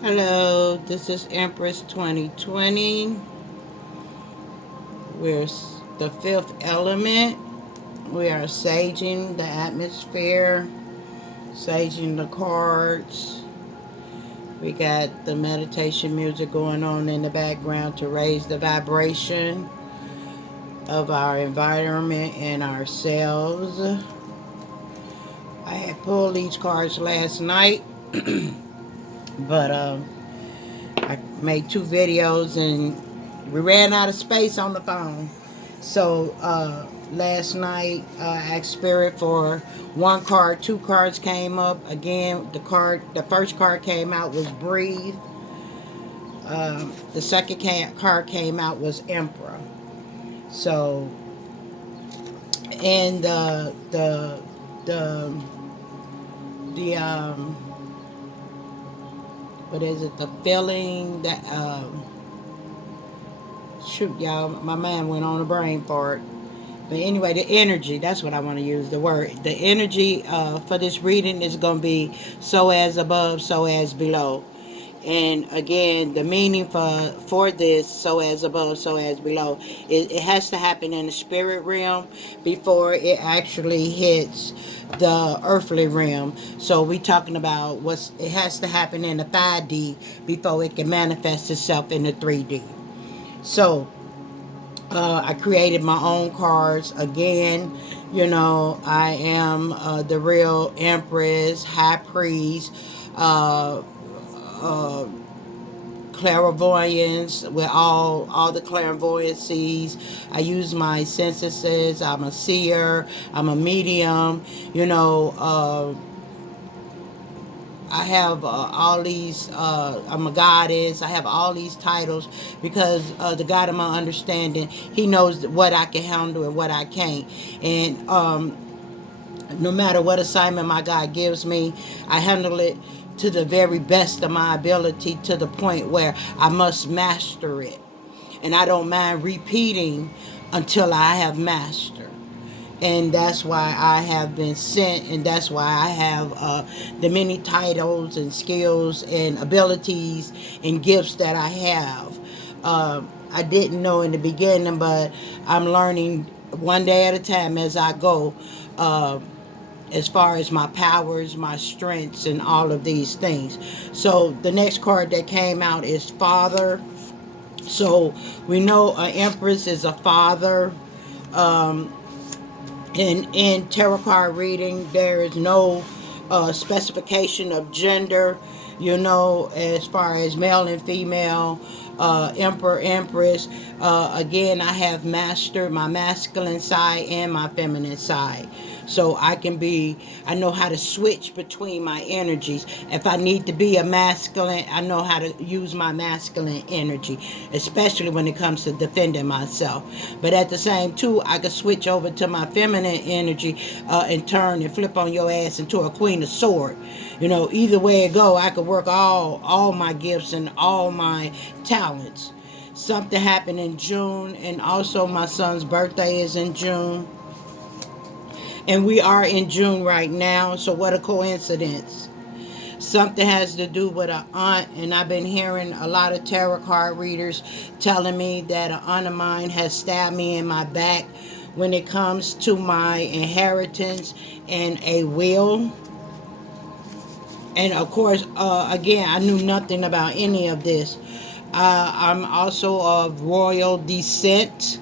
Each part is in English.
Hello, this is Empress 2020. We're the fifth element. We are saging the atmosphere, saging the cards. We got the meditation music going on in the background to raise the vibration of our environment and ourselves. I had pulled these cards last night, but I made two videos and we ran out of space on the phone. So last night I asked Spirit for one card. Two cards came up. Again, the first card came out was Breathe. The second card came out was Emperor. So, and the the what is it? The feeling that shoot, y'all, my mind went on a brain fart. But anyway, the energy, that's what I want to use, the word. The energy for this reading is going to be so as above, so as below. And again, the meaning for this, so as above, so as below, it has to happen in the spirit realm before it actually hits the earthly realm. So we talking about it has to happen in the 5D before it can manifest itself in the 3D. So I created my own cards. Again, I am the real Empress, High Priest, uh, uh, clairvoyance with all the clairvoyancies. I use my senses. I'm a seer. I'm a medium. You know. I have all these, I'm a goddess. I have all these titles because the God of my understanding, He knows what I can handle and what I can't. And no matter what assignment my God gives me, I handle it to the very best of my ability to the point where I must master it. And I don't mind repeating until I have mastered. And that's why I have been sent, and that's why I have the many titles and skills and abilities and gifts that I have. I didn't know in the beginning, but I'm learning one day at a time as I go, uh, as far as my powers, my strengths, and all of these things. So the next card that came out is Father. So we know an Empress is a father. Um, in tarot card reading, there is no specification of gender, as far as male and female, emperor, empress. Again, I have mastered my masculine side and my feminine side. So I know how to switch between my energies. If I need to be a masculine, I know how to use my masculine energy, especially when it comes to defending myself. But at the same too, I could switch over to my feminine energy and turn and flip on your ass into a queen of sword. Either way it go, I could work all my gifts and all my talents. Something happened in June, and also my son's birthday is in June. And we are in June right now, so what a coincidence. Something has to do with an aunt, and I've been hearing a lot of tarot card readers telling me that an aunt of mine has stabbed me in my back when it comes to my inheritance and a will. And of course, again, I knew nothing about any of this. I'm also of royal descent.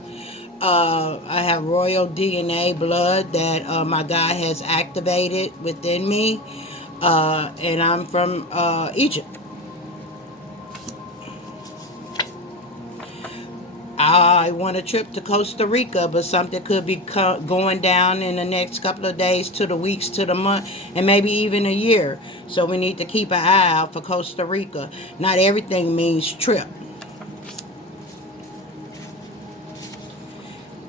I have royal DNA blood that my God has activated within me. And I'm from Egypt. I want a trip to Costa Rica, but something could be going down in the next couple of days to the weeks to the month and maybe even a year. So we need to keep an eye out for Costa Rica. Not everything means trip.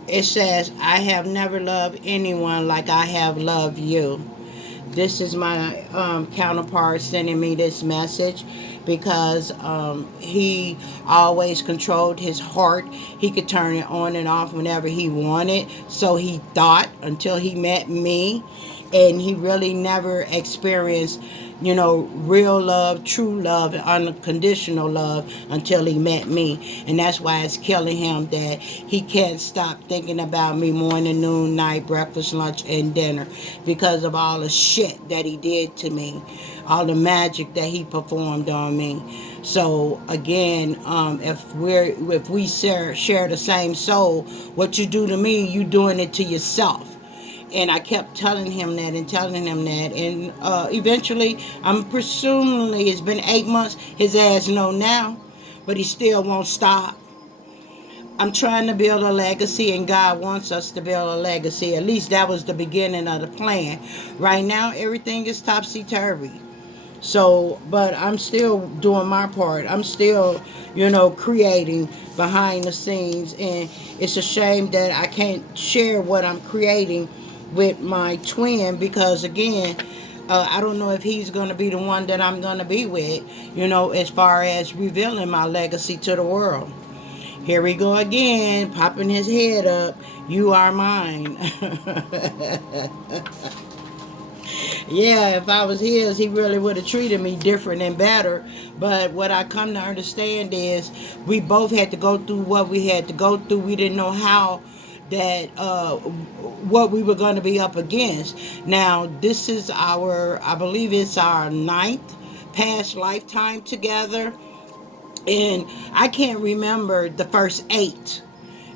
It says, I have never loved anyone like I have loved you. This is my counterpart sending me this message because he always controlled his heart. He could turn it on and off whenever he wanted. So he thought until he met me. And he really never experienced real love, true love, and unconditional love until he met me. And that's why it's killing him that he can't stop thinking about me morning, noon, night, breakfast, lunch, and dinner because of all the shit that he did to me, all the magic that he performed on me. So again, if we share the same soul, what you do to me, you doing it to yourself. And I kept telling him that and telling him that. And eventually, I'm presumably, it's been 8 months, his ass know now, but he still won't stop. I'm trying to build a legacy, and God wants us to build a legacy. At least that was the beginning of the plan. Right now, everything is topsy-turvy. So, but I'm still doing my part. I'm still, creating behind the scenes. And it's a shame that I can't share what I'm creating with my twin because, again, I don't know if he's going to be the one that I'm going to be with, as far as revealing my legacy to the world. Here we go again, popping his head up. You are mine. Yeah, if I was his, he really would have treated me different and better. But what I come to understand is we both had to go through what we had to go through. We didn't know how that what we were going to be up against. Now, this is I believe it's our ninth past lifetime together. And I can't remember the first 8.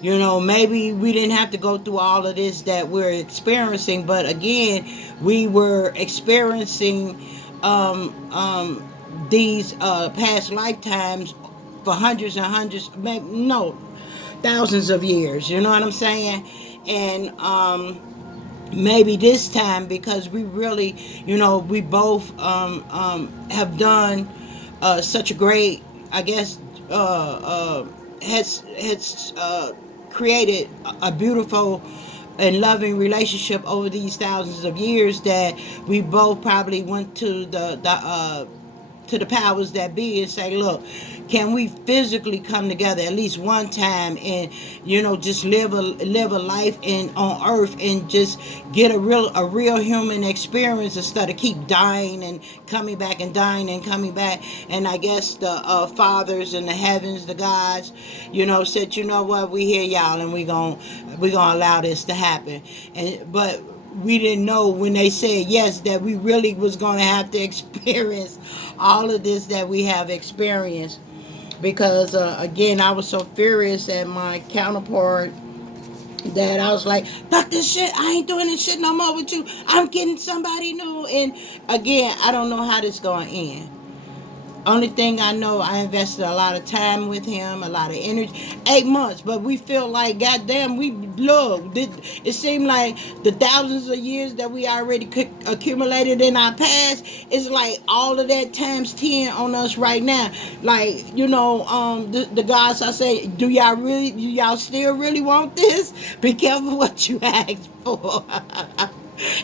Maybe we didn't have to go through all of this that we're experiencing, but again, we were experiencing these past lifetimes for hundreds and hundreds, maybe, no, thousands of years. You know what I'm saying? And maybe this time because we really, we both have done such a great, I guess, has created a beautiful and loving relationship over these thousands of years that we both probably went to the powers that be and say, look, can we physically come together at least one time and just live a life on earth and just get a real human experience instead of keep dying and coming back and dying and coming back. And I guess the fathers in the heavens, the gods, said, you know what, we hear y'all and we gonna allow this to happen. But we didn't know when they said yes that we really was going to have to experience all of this that we have experienced because again, I was so furious at my counterpart that I was like, fuck this shit, I ain't doing this shit no more with you, I'm getting somebody new. And again, I don't know how this going to end. Only thing I know, I invested a lot of time with him, a lot of energy. 8 months, but we feel like, goddamn, we look. It seemed like the thousands of years that we already accumulated in our past is like all of that times 10 on us right now. Like, the guys, I say, do y'all still really want this? Be careful what you ask for.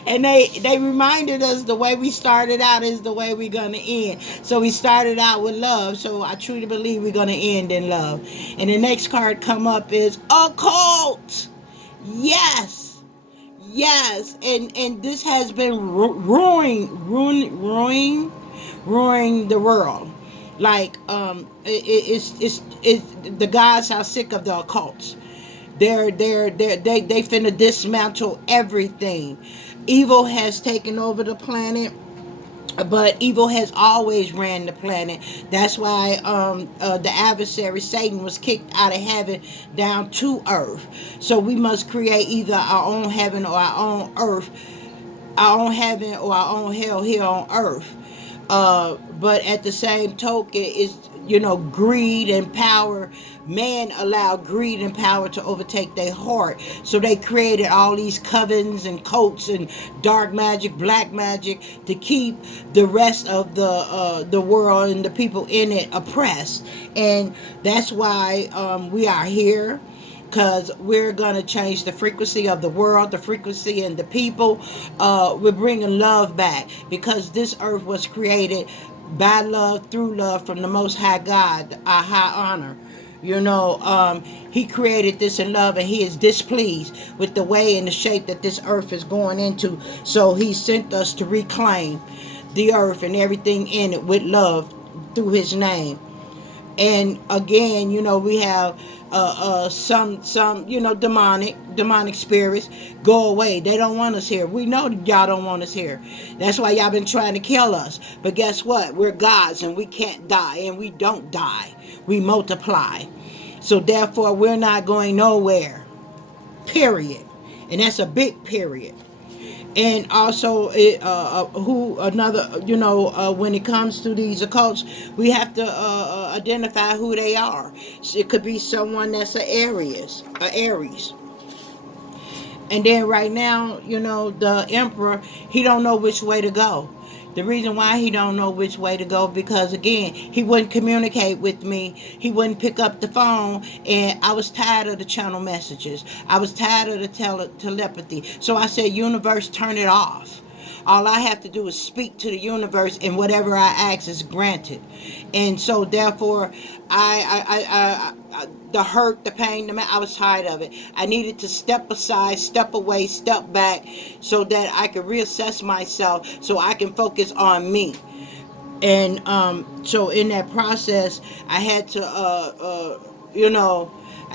And they reminded us the way we started out is the way we're going to end. So we started out with love. So I truly believe we're going to end in love. And the next card come up is occult. Yes. Yes. And this has been ruining the world. Like it's the guys are sick of the occults. They finna dismantle everything. Evil has taken over the planet, but evil has always ran the planet. That's why the adversary Satan was kicked out of heaven down to earth. So we must create either our own heaven or our own earth, our own heaven or our own hell here on earth. But at the same token, is greed and power. Man allowed greed and power to overtake their heart, so they created all these covens and cults and dark magic, black magic to keep the rest of the world and the people in it oppressed. And that's why we are here. Because we're going to change the frequency of the world, the frequency and the people. We're bringing love back because this earth was created by love, through love from the Most High God, our high honor. He created this in love and he is displeased with the way and the shape that this earth is going into. So he sent us to reclaim the earth and everything in it with love through his name. And again, we have some demonic spirits. Go away. They don't want us here. We know that y'all don't want us here. That's why y'all been trying to kill us. But guess what? We're gods and we can't die, and we don't die. We multiply. So therefore, we're not going nowhere. Period. And that's a big period. And also, when it comes to these occults, we have to identify who they are. It could be someone that's an Aries. And then right now, the emperor, he don't know which way to go. The reason why he don't know which way to go, because again, he wouldn't communicate with me. He wouldn't pick up the phone, and I was tired of the channel messages. I was tired of the telepathy. So I said, universe, turn it off. All I have to do is speak to the universe, and whatever I ask is granted. And so, therefore, the hurt, the pain, I was tired of it. I needed to step aside, step away, step back, so that I could reassess myself, so I can focus on me. And so in that process, I had to, I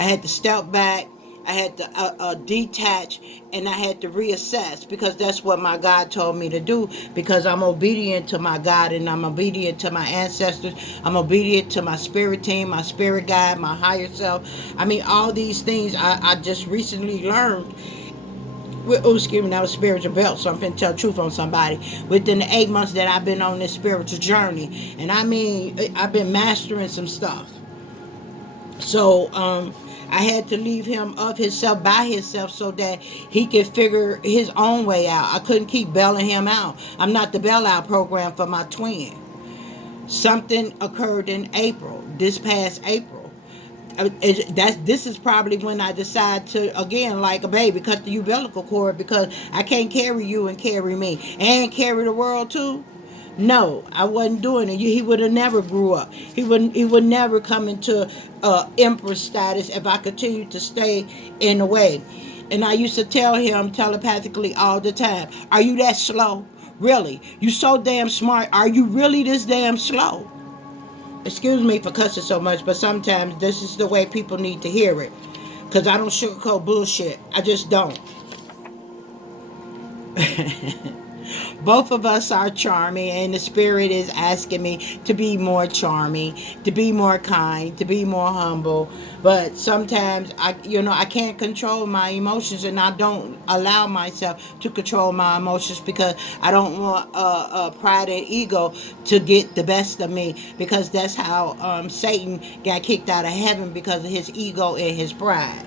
had to step back. I had to detach, and I had to reassess, because that's what my God told me to do, because I'm obedient to my God, and I'm obedient to my ancestors. I'm obedient to my spirit team, my spirit guide, my higher self. I mean, all these things I just recently learned. That was spiritual belt, so I'm finna tell the truth on somebody. Within the 8 months that I've been on this spiritual journey, and I mean, I've been mastering some stuff. So, I had to leave him of himself by himself so that he could figure his own way out. I couldn't keep bailing him out. I'm not the bailout program for my twin. Something occurred in April, this past April. This is probably when I decide to, again, like a baby, cut the umbilical cord, because I can't carry you and carry me and carry the world too. No, I wasn't doing it. He would have never grew up. He would never come into emperor status if I continued to stay in the way. And I used to tell him telepathically all the time, are you that slow? Really? You so damn smart. Are you really this damn slow? Excuse me for cussing so much, but sometimes this is the way people need to hear it. Because I don't sugarcoat bullshit. I just don't. Both of us are charming, and the spirit is asking me to be more charming, to be more kind, to be more humble. But sometimes I can't control my emotions, and I don't allow myself to control my emotions, because I don't want pride and ego to get the best of me, because that's how Satan got kicked out of heaven, because of his ego and his pride.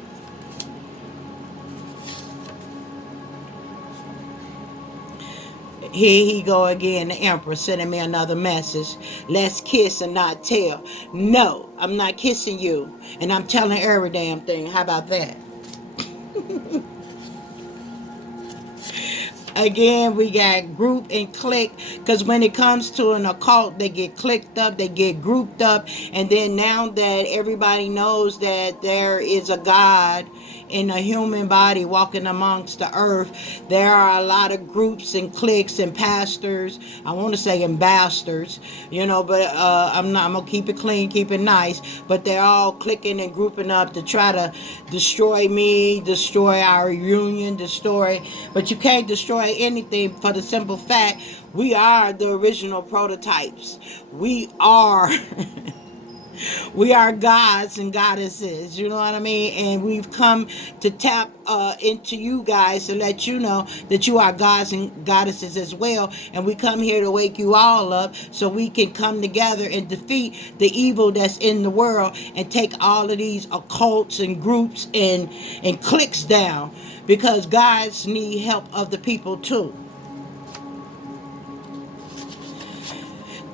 Here he go again, the emperor sending me another message. Let's kiss and not tell. No, I'm not kissing you, and I'm telling every damn thing. How about that? Again, we got group and clique, because when it comes to an occult, they get clicked up, they get grouped up, and then now that everybody knows that there is a God in a human body walking amongst the earth, there are a lot of groups and cliques and pastors. I want to say ambassadors, but I'm gonna keep it clean, keep it nice. But they're all clicking and grouping up to try to destroy me, destroy our union, destroy. But you can't destroy anything, for the simple fact we are the original prototypes. We are. We are gods and goddesses, you know what I mean? And we've come to tap into you guys to let you know that you are gods and goddesses as well. And we come here to wake you all up so we can come together and defeat the evil that's in the world, and take all of these occults and groups and cliques down, because gods need help of the people too.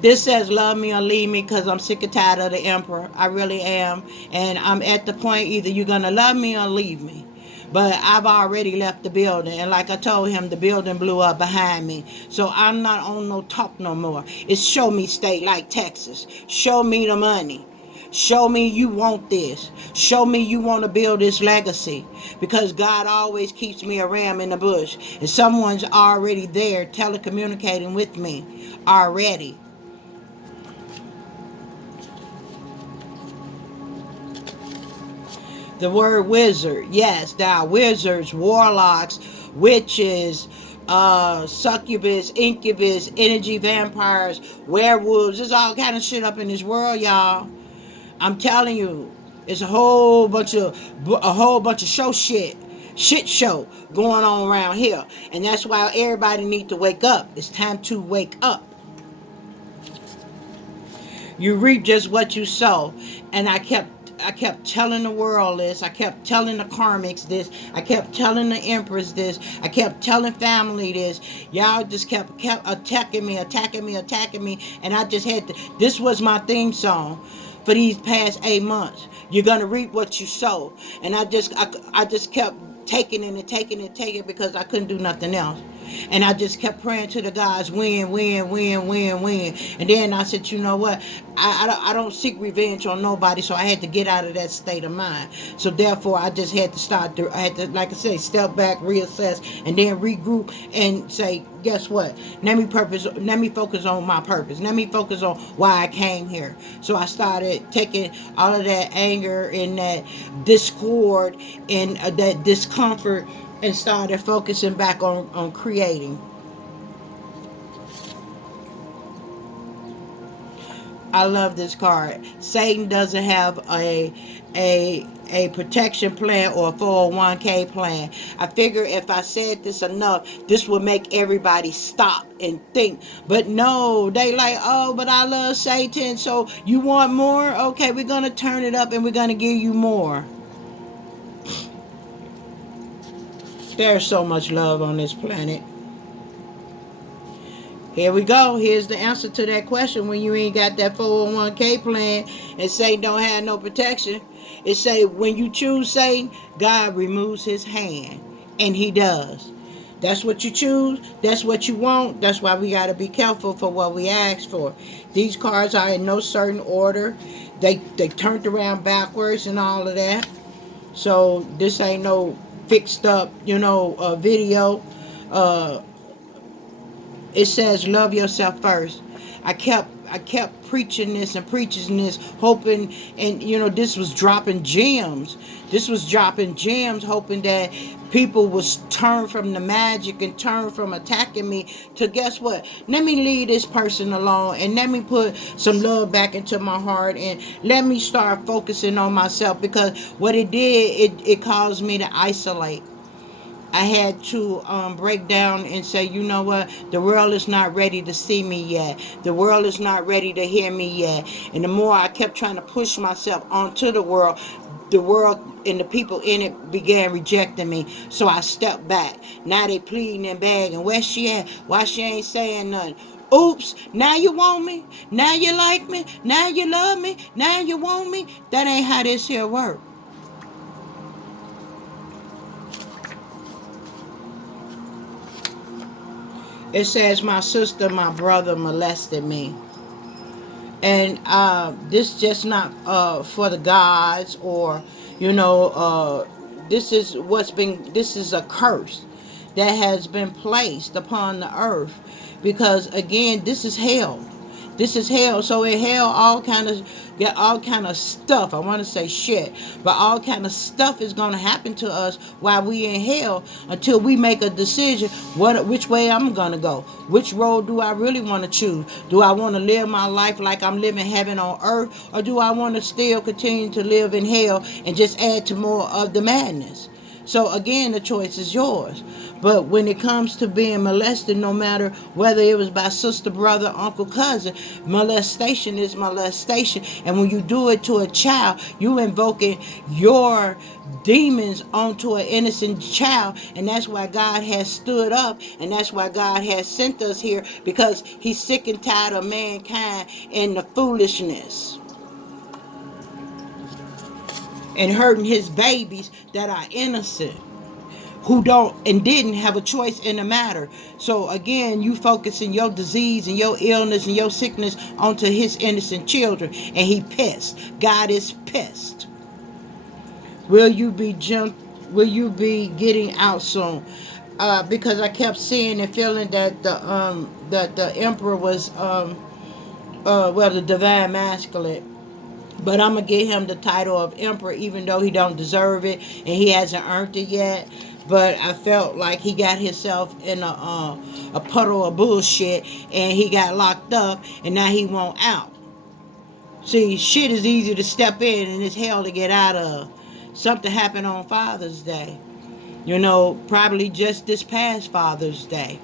This says love me or leave me, because I'm sick and tired of the emperor. I really am. And I'm at the point, either you're going to love me or leave me. But I've already left the building. And like I told him, the building blew up behind me. So I'm not on no talk no more. It's show me state like Texas. Show me the money. Show me you want this. Show me you want to build this legacy. Because God always keeps me a ram in the bush. And someone's already there telecommunicating with me already. The word wizard. Yes, there are wizards, warlocks, witches, succubus, incubus, energy vampires, werewolves. There's all kind of shit up in this world, y'all. I'm telling you, it's a whole bunch of shit show going on around here, and that's why everybody need to wake up. It's time to wake up. You reap just what you sow, and I kept telling the world this. I kept telling the karmics this. I kept telling the empress this. I kept telling family this. Y'all just kept attacking me, and I just had to. This was my theme song for these past 8 months. You're gonna reap what you sow, and I just kept taking because I couldn't do nothing else. And I just kept praying to the gods, win, win, win, win, win. And then I said, you know what? I don't seek revenge on nobody, so I had to get out of that state of mind. So therefore, I just had to I had to, like I say, step back, reassess, and then regroup and say, guess what? Let me focus on my purpose. Let me focus on why I came here. So I started taking all of that anger and that discord and that discomfort and started focusing back on creating. I love this card. Satan doesn't have a protection plan or a 401k plan. I figure if I said this enough, this would make everybody stop and think. But no, they like, oh, but I love Satan, so you want more? Okay, we're going to turn it up and we're going to give you more. There's so much love on this planet. Here we go. Here's the answer to that question. When you ain't got that 401k plan and Satan don't have no protection, it say when you choose Satan, God removes his hand. And he does. That's what you choose. That's what you want. That's why we got to be careful for what we ask for. These cards are in no certain order. They turned around backwards and all of that. So this ain't no fixed up, video. It says love yourself first. I kept preaching this and preaching this, hoping, and this was dropping gems. This was dropping gems, hoping that people would turn from the magic and turn from attacking me to, guess what? Let me leave this person alone and let me put some love back into my heart and let me start focusing on myself, because what it did, it caused me to isolate. I had to break down and say, you know what? The world is not ready to see me yet. The world is not ready to hear me yet. And the more I kept trying to push myself onto the world and the people in it began rejecting me. So I stepped back. Now they pleading and begging. Where she at? Why she ain't saying nothing? Oops, now you want me? Now you like me? Now you love me? Now you want me? That ain't how this here work. It says my sister, my brother molested me. And this just not for the gods, or this is a curse that has been placed upon the earth, because again, this is hell. This is hell. So in hell, all kind of stuff. I want to say shit, but all kind of stuff is going to happen to us while we in hell, until we make a decision which way I'm going to go. Which road do I really want to choose? Do I want to live my life like I'm living heaven on earth, or do I want to still continue to live in hell and just add to more of the madness? So again, the choice is yours. But when it comes to being molested, no matter whether it was by sister, brother, uncle, cousin, molestation is molestation. And when you do it to a child, you invoking your demons onto an innocent child. And that's why God has stood up, and that's why God has sent us here, because he's sick and tired of mankind and the foolishness and hurting his babies that are innocent. who don't and didn't have a choice in the matter. So again, you focusing your disease and your illness and your sickness onto his innocent children, and he pissed. God is pissed. Will you be will you be getting out soon? Because I kept seeing and feeling that the emperor was well, the divine masculine. But I'm gonna give him the title of emperor, even though he don't deserve it and he hasn't earned it yet. But I felt like he got himself in a puddle of bullshit, and he got locked up, and now he won't out. See, shit is easy to step in, and it's hell to get out of. Something happened on Father's Day. Probably just this past Father's Day.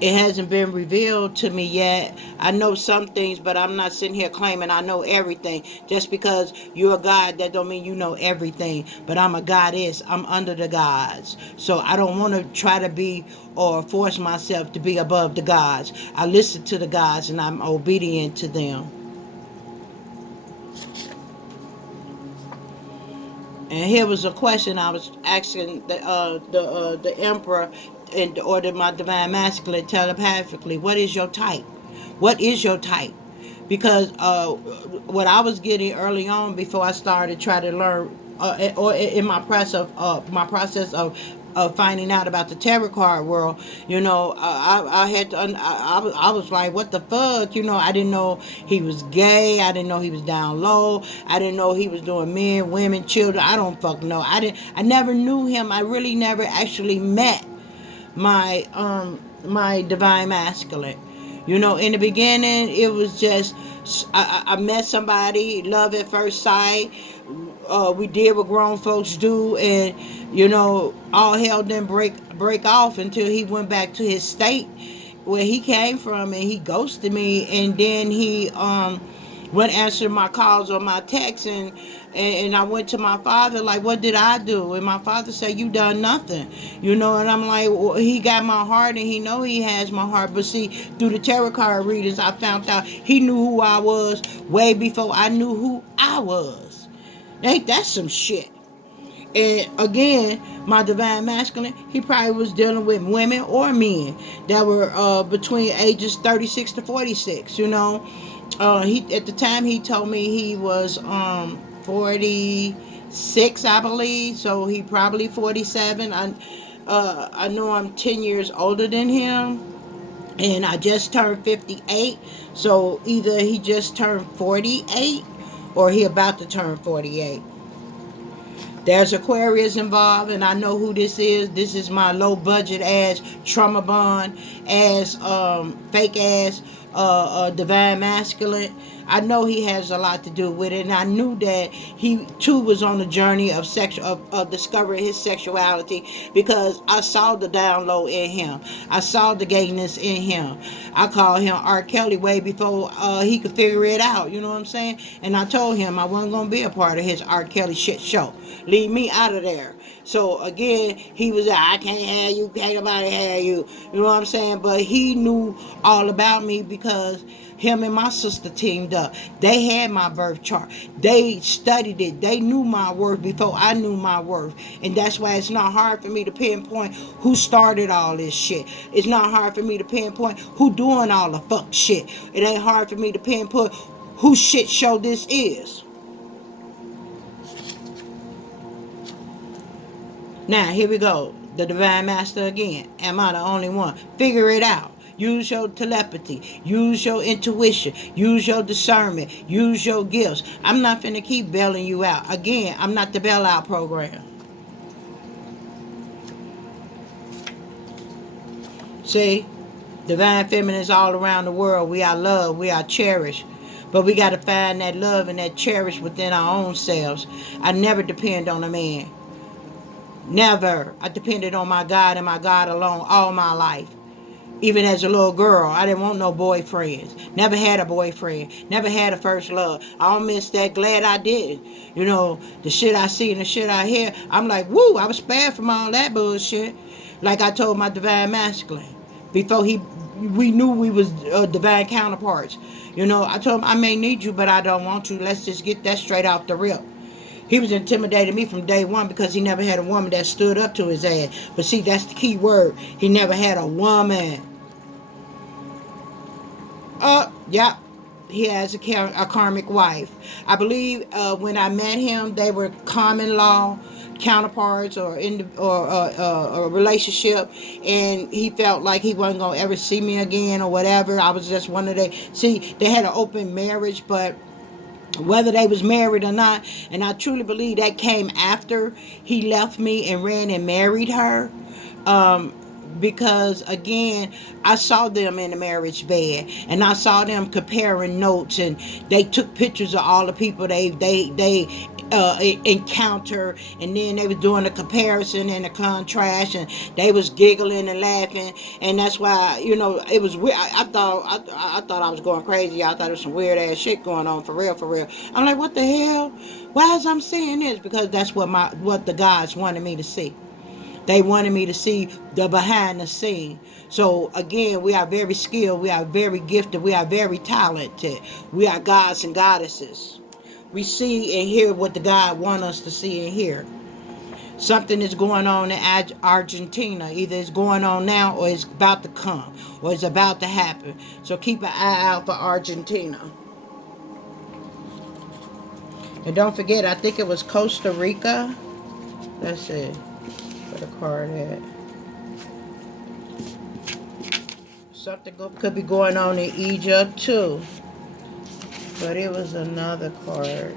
It hasn't been revealed to me yet. I know some things, but I'm not sitting here claiming I know everything. Just because you're a god, that don't mean you know everything. But I'm a goddess. I'm under the gods. So I don't want to try to be or force myself to be above the gods. I listen to the gods and I'm obedient to them. And here was a question I was asking the emperor and or my divine masculine telepathically. What is your type? What is your type? Because what I was getting early on before I started trying to learn, or in my process of finding out about the tarot card world, I had to, I was like, what the fuck? I didn't know he was gay. I didn't know he was down low. I didn't know he was doing men, women, children. I don't fuck know. I never knew him. I really never actually met my divine masculine. In the beginning, it was just I met somebody, love at first sight. We did what grown folks do, and all hell didn't break off until he went back to his state where he came from, and he ghosted me, and then he wouldn't answer my calls or my texts, and I went to my father like, what did I do? And my father said, you done nothing. And I'm like, well, he got my heart, and he know he has my heart. But see, through the tarot card readings, I found out he knew who I was way before I knew who I was. Ain't that some shit? And again, my divine masculine, he probably was dealing with women or men that were between ages 36 to 46. He at the time he told me he was 46, I believe. So he probably 47. I know I'm 10 years older than him, and I just turned 58. So either he just turned 48 or he about to turn 48. There's Aquarius involved, and I know who this is. This is my low budget ass trauma bond ass fake ass divine masculine. I know he has a lot to do with it, and I knew that he too was on the journey of of discovering his sexuality, because I saw the down low in him. I saw the gayness in him. I called him R. Kelly way before he could figure it out. You know what I'm saying? And I told him I wasn't gonna be a part of his R. Kelly shit show. Leave me out of there. So again, he was like, I can't have you, can't nobody have you. You know what I'm saying? But he knew all about me because him and my sister teamed up. They had my birth chart. They studied it. They knew my worth before I knew my worth. And that's why it's not hard for me to pinpoint who started all this shit. It's not hard for me to pinpoint who doing all the fuck shit. It ain't hard for me to pinpoint who shit show this is. Now, here we go. The Divine Master again. Am I the only one? Figure it out. Use your telepathy. Use your intuition. Use your discernment. Use your gifts. I'm not finna keep bailing you out. Again, I'm not the bailout program. See? Divine feminines all around the world. We are loved. We are cherished. But we got to find that love and that cherish within our own selves. I never depend on a man. Never. I depended on my God and my God alone all my life. Even as a little girl, I didn't want no boyfriends. Never had a boyfriend. Never had a first love. I don't miss that. Glad I didn't. The shit I see and the shit I hear, I'm like, woo, I was spared from all that bullshit. Like I told my divine masculine. Before we knew we was divine counterparts. I told him, I may need you, but I don't want you. Let's just get that straight off the rip. He was intimidating me from day one because he never had a woman that stood up to his ass. But see, that's the key word. He never had a woman. Yeah. He has a karmic wife. I believe when I met him, they were common law counterparts or in a relationship, and he felt like he wasn't gonna ever see me again or whatever. I was just one of the see. They had an open marriage, but whether they was married or not, and I truly believe that came after he left me and ran and married her. um because again, I saw them in the marriage bed, and I saw them comparing notes, and they took pictures of all the people they encounter, and then they was doing a comparison and a contrast, and they was giggling and laughing, and that's why it was weird. I thought I was going crazy. I thought there was some weird ass shit going on, for real, for real. I'm like, what the hell? Why is I'm saying this? Because that's what the guys wanted me to see. They wanted me to see the behind the scene. So again, we are very skilled, we are very gifted, we are very talented. We are gods and goddesses. We see and hear what the God wants us to see and hear. Something is going on in Argentina. Either it's going on now, or it's about to come, or it's about to happen. So keep an eye out for Argentina. And don't forget, I think it was Costa Rica. Let's see where the card at. Something could be going on in Egypt too. But it was another card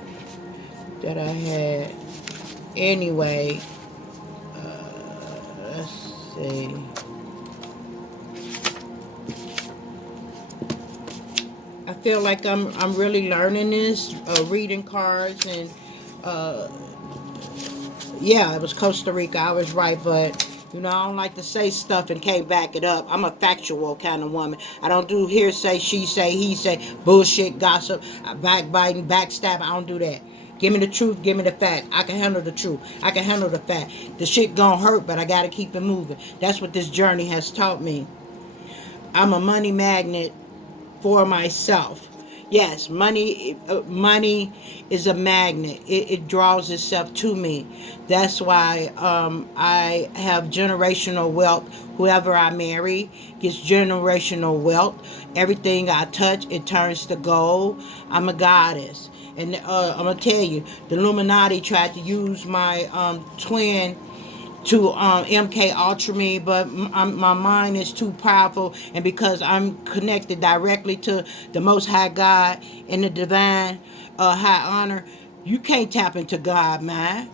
that I had. Anyway, let's see. I feel like I'm really learning this, reading cards, and yeah, it was Costa Rica. I was right, but I don't like to say stuff and can't back it up. I'm a factual kind of woman. I don't do hearsay, she say, he say, bullshit, gossip, backbiting, backstabbing. I don't do that. Give me the truth, give me the fact. I can handle the truth. I can handle the fact. The shit gonna hurt, but I gotta keep it moving. That's what this journey has taught me. I'm a money magnet for myself. Yes, money is a magnet. It draws itself to me. That's why I have generational wealth. Whoever I marry gets generational wealth. Everything I touch, it turns to gold. I'm a goddess. And I'm going to tell you, the Illuminati tried to use my twin to MK Ultra me, but my mind is too powerful, and because I'm connected directly to the Most High God and the divine high honor, you can't tap into God, man.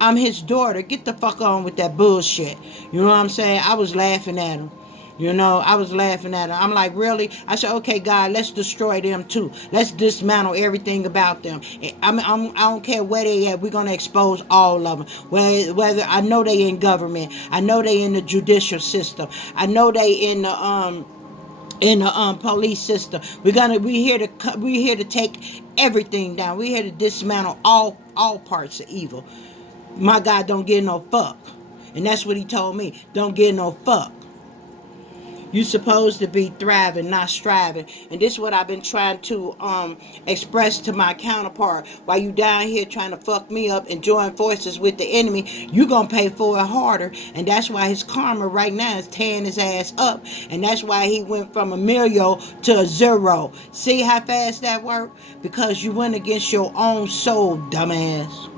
I'm his daughter. Get the fuck on with that bullshit. You know what I'm saying? I was laughing at him. I was laughing at her. I'm like, really? I said, okay, God, let's destroy them too. Let's dismantle everything about them. I don't care where they at. We're gonna expose all of them. Whether I know they in government, I know they in the judicial system, I know they in the police system. We're here to take everything down. We're here to dismantle all parts of evil. My God don't give no fuck, and that's what he told me. Don't give no fuck. You supposed to be thriving, not striving. And this is what I've been trying to express to my counterpart. While you down here trying to fuck me up and join forces with the enemy, you gonna pay for it harder. And that's why his karma right now is tearing his ass up. And that's why he went from a million to a zero. See how fast that worked? Because you went against your own soul, dumbass.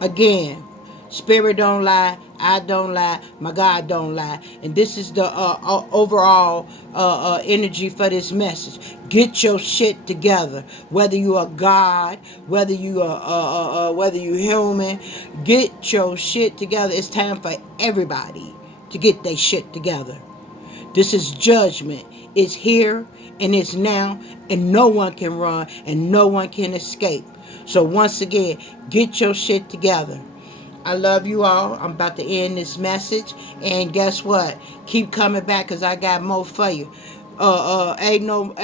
Again, spirit don't lie, I don't lie, my God don't lie. And this is the overall energy for this message. Get your shit together. Whether you are God, whether you are whether you human, get your shit together. It's time for everybody to get their shit together. This is judgment. It's here and it's now, and no one can run and no one can escape. So once again, get your shit together. I love you all. I'm about to end this message, and guess what? Keep coming back, cause I got more for you. Ain't no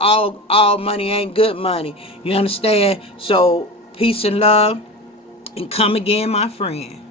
all money ain't good money. You understand? So peace and love, and come again, my friend.